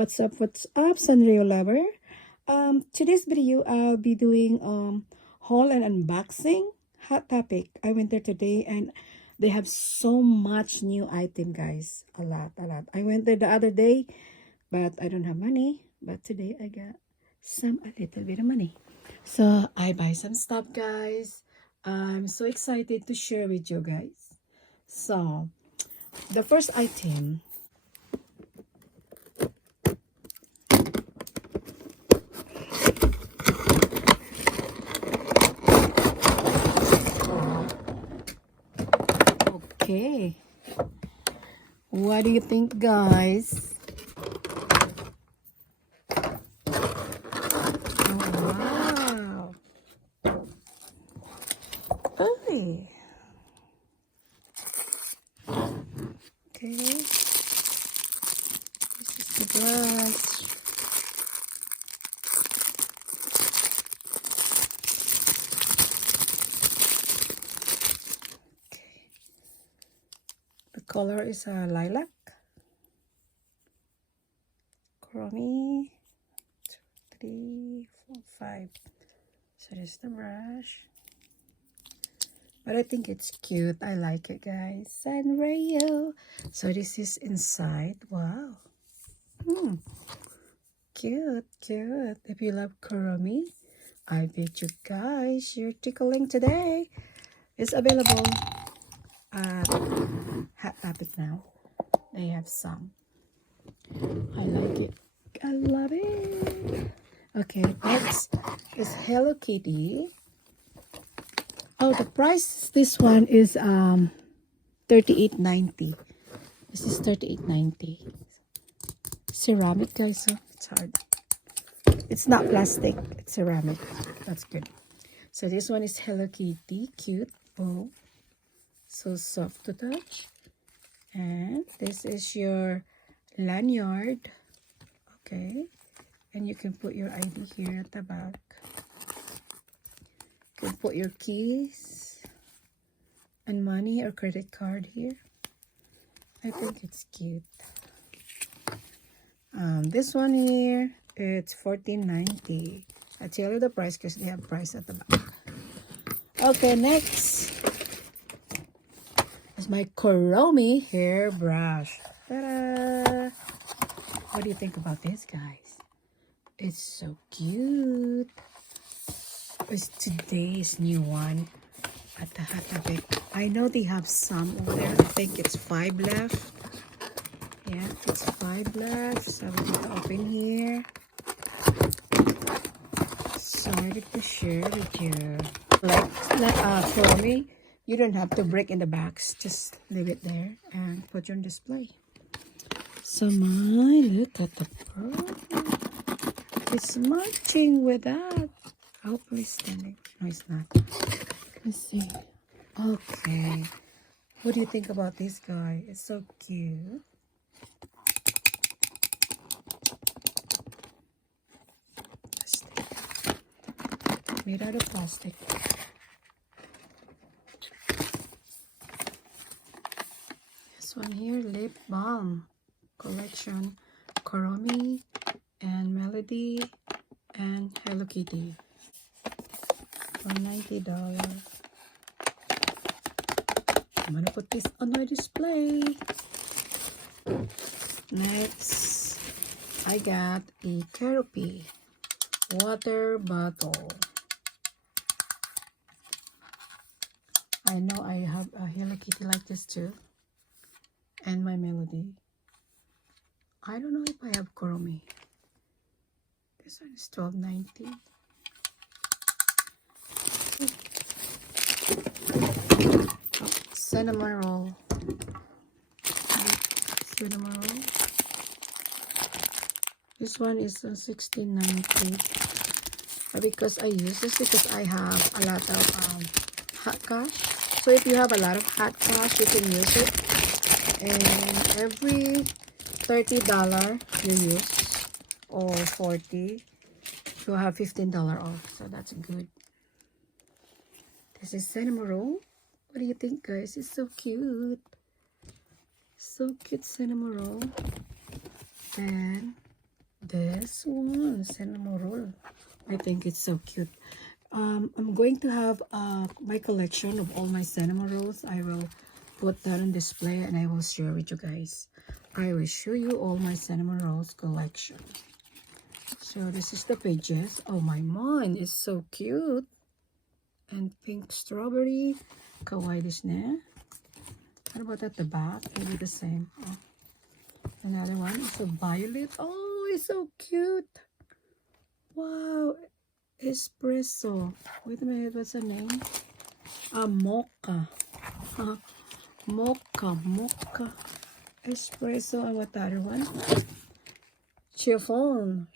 What's up, Sanrio lover? Today's video I'll be doing haul and unboxing. Hot topic. I went there today and they have so much new item, guys. A lot. I went there the other day, but I don't have money. But today I got a little bit of money. So I buy some stuff, guys. I'm so excited to share with you guys. So the first item. Okay. What do you think, guys? Oh, wow. Hey. Okay. This is the brush. Okay. The color is lilac. Chromie. 2, 3, 4, 5. So this is the brush. But I think it's cute. I like it, guys. Sanrio. So this is inside. Wow. Cute. If you love Kurumi, I bet you guys you're tickling today. It's available at Hot Topic now. They have some. I like it. I love it. Okay, next is Hello Kitty. Oh, the price this one is $38.90. This is $38.90. Ceramic, guys, so it's hard. It's not plastic, it's ceramic. That's good. So this one is Hello Kitty, cute. Oh, so soft to touch. And this is your lanyard. Okay, and you can put your ID here at the back. You can put your keys and money or credit card here. I think it's cute. This one here, it's $14.90. I tell you the price because they have price at the back. Okay, next is my Kurumi hairbrush. Ta-da! What do you think about this, guys? It's so cute. It's today's new one at the Hot Topic. I know they have some over there. I think it's 5 left. Yeah, it's 5 left. So we need to open here. Sorry to share with you. Like for me, you don't have to break in the box. Just leave it there and put it on display. So look at the pearl. It's matching with that. Hopefully standing. No, it's not. Let's see. Okay. What do you think about this guy? It's so cute. Plastic. Made out of plastic. This one here, lip balm collection. Kurumi and Melody and Hello Kitty. For $90. I'm gonna put this on my display. Next, I got a therapy water bottle. I know I have a Hello Kitty like this too, and my Melody. I don't know if I have Kurumi. This one is $12.90. Cinnamon roll. Cinnamon roll. This one is $16.90. Because I use this because I have a lot of hot cash. So if you have a lot of hot cash, you can use it. And every $30 you use or $40, you have $15 off. So that's good. This is cinnamon roll. What do you think, guys? It's so cute. So cute cinnamon roll. And this one, cinnamon roll. I think it's so cute. I'm going to have my collection of all my cinnamon rolls. I will put that on display and I will share with you guys. I will show you all my cinnamon rolls collection. So this is the pages. Oh my, mine is so cute. And pink strawberry. Kawaii desu ne. What about at the back? Maybe the same. Oh. Another one is a violet. Oh, it's so cute. Wow. Espresso. Wait a minute, what's the name? Mocha. Mocha. Espresso. And what the other one? Chiffon.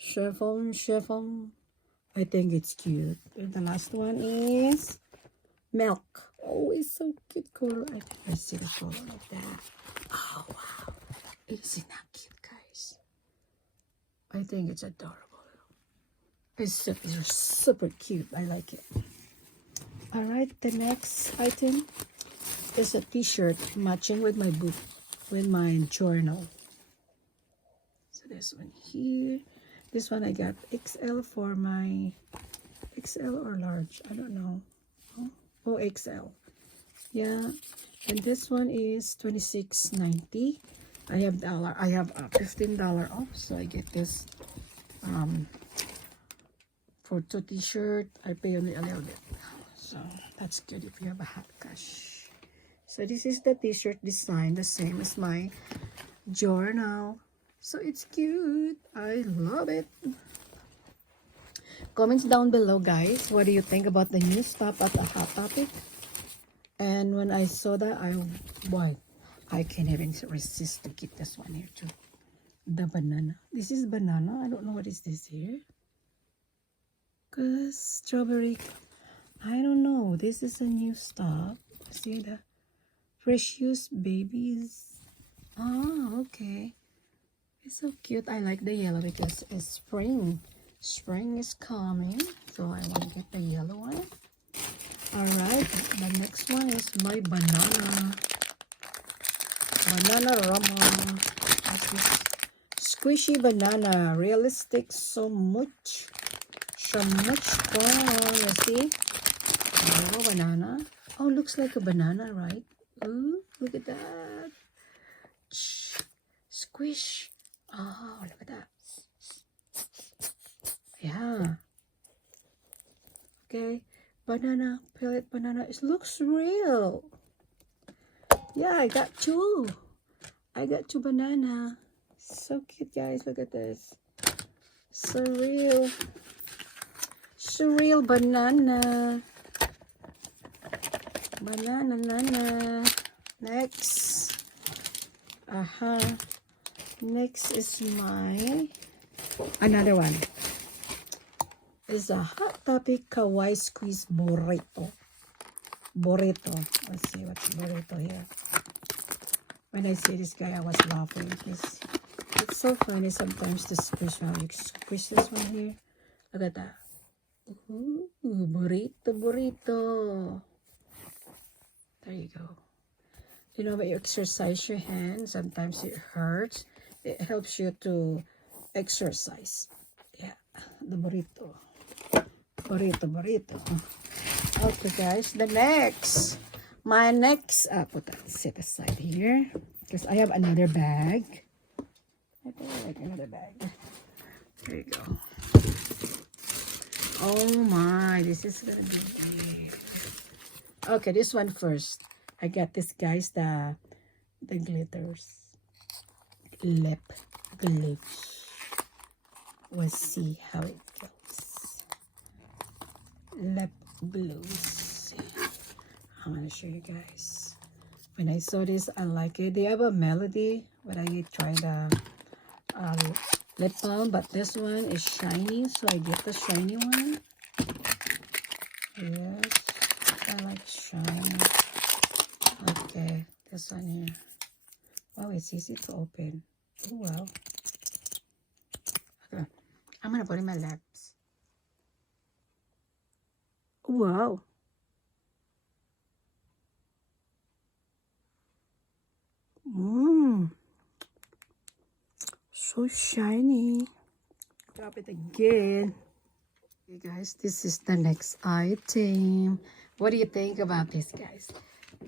I think it's cute. And the last one is milk. Oh, it's so cute color. I think I see the color like that. Oh, wow. Isn't that cute, guys? I think it's adorable. It's super cute. I like it. All right, the next item is a t-shirt matching with my book, with my journal. So this one here. This one I got XL for my XL or large. I don't know. Oh, XL. Yeah. And this one is $26.90. I have $15 off, so I get this for 2 t-shirt. I pay only a little bit, so that's good if you have a hot cash. So this is the t-shirt design, the same as my journal. So it's cute. I love it. Comments down below, guys. What do you think about the new stuff at the Hot Topic? And when I saw that, I can't even resist to keep this one here too. The banana. This is banana. I don't know what is this here. Cause strawberry. I don't know. This is a new stuff. See the precious babies. Ah, okay. It's so cute. I like the yellow because it's spring. Spring is coming, so I want to get the yellow one. Alright, the next one is my banana. Banana ramen. This is squishy banana. Realistic, so much fun. You see? Oh, banana. Oh, looks like a banana, right? Ooh, look at that. Squish. Oh, look at that. Yeah. Okay. Banana, pellet banana. It looks real. Yeah, I got 2. I got 2 banana. So cute, guys. Look at this. So real. Surreal banana. Banana. Next. Next is my another one. Is a Hot Topic Kawaii Squeeze burrito. Let's see what's burrito here. When I see this guy, I was laughing. It's so funny sometimes to squish. How you squish this one here. Look at that. Ooh, burrito. There you go. You know, when you exercise your hands, sometimes it hurts. It helps you to exercise. Yeah, the burrito. Burrito. Okay, guys, my next, put that set aside here because I have another bag. I think I like another bag. There you go. Oh my, this is gonna be weird. Okay, this one first. I got this, guys, the glitters lip gloss. We'll see how it goes. Lip gloss. I'm gonna show you guys. When I saw this, I like it. They have a melody, but I tried the lip balm, but this one is shiny, so I get the shiny one. Yes, I like shiny. Okay, this one here. Wow, it's easy to open. Oh wow. Okay, I'm gonna put it in my lips. Wow. So shiny. Drop it again. Okay, guys, this is the next item. What do you think about this, guys?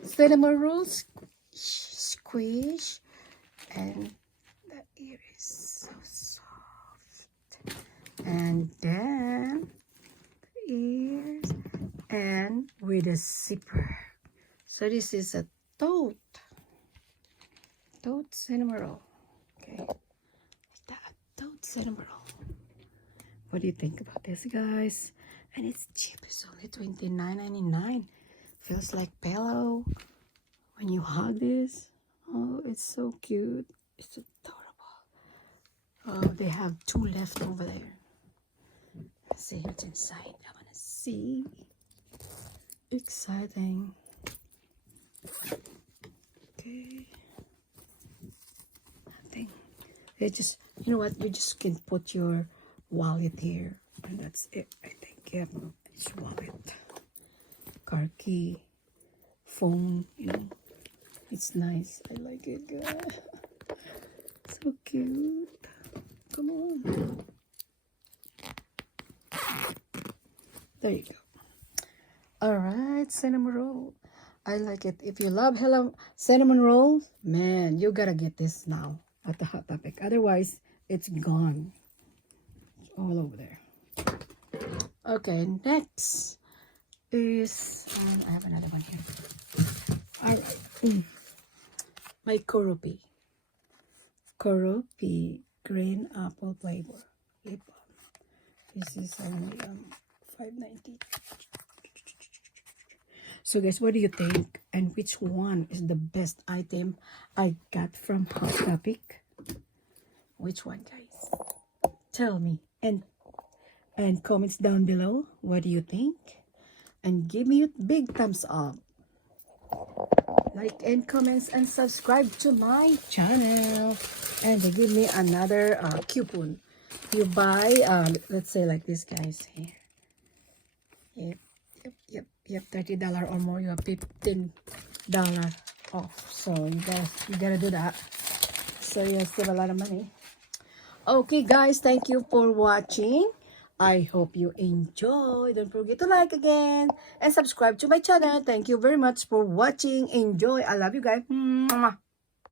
Cinnamon rolls, squish, and the ear is so soft. And then the ears, and with a zipper. So this is a tote cinnamon roll. Okay, that tote cinnamon roll. What do you think about this, guys? And it's cheap. It's only $29.99. Feels like pillow when you hug this. Oh, it's so cute. It's adorable. Oh, they have 2 left over there. Let's see what's inside. I want to see. Exciting. Okay. Nothing. It just, you know what? You just can put your wallet here, and that's it. I think. Yep, it's wallet, car key, phone. You know, it's nice. I like it, guys. So cute. Come on. There you go. All right, cinnamon roll. I like it. If you love cinnamon rolls, man, you gotta get this now at the Hot Topic. Otherwise, it's gone. It's all over there. Okay, next is I have another one here. All right, my Koropi green apple flavor lip balm. This is only $5.90. So guys, what do you think? And which one is the best item I got from Hot Topic? Which one, guys? Tell me and comments down below. What do you think? And give me a big thumbs up. Like and comments and subscribe to my channel. And they give me another coupon. You buy, let's say like this, guys. Here. Yep, $30 or more, you have $15 off. So you gotta do that. So you save a lot of money. Okay, guys, thank you for watching. I hope you enjoy. Don't forget to like again and subscribe to my channel. Thank you very much for watching. Enjoy. I love you guys. Mwah.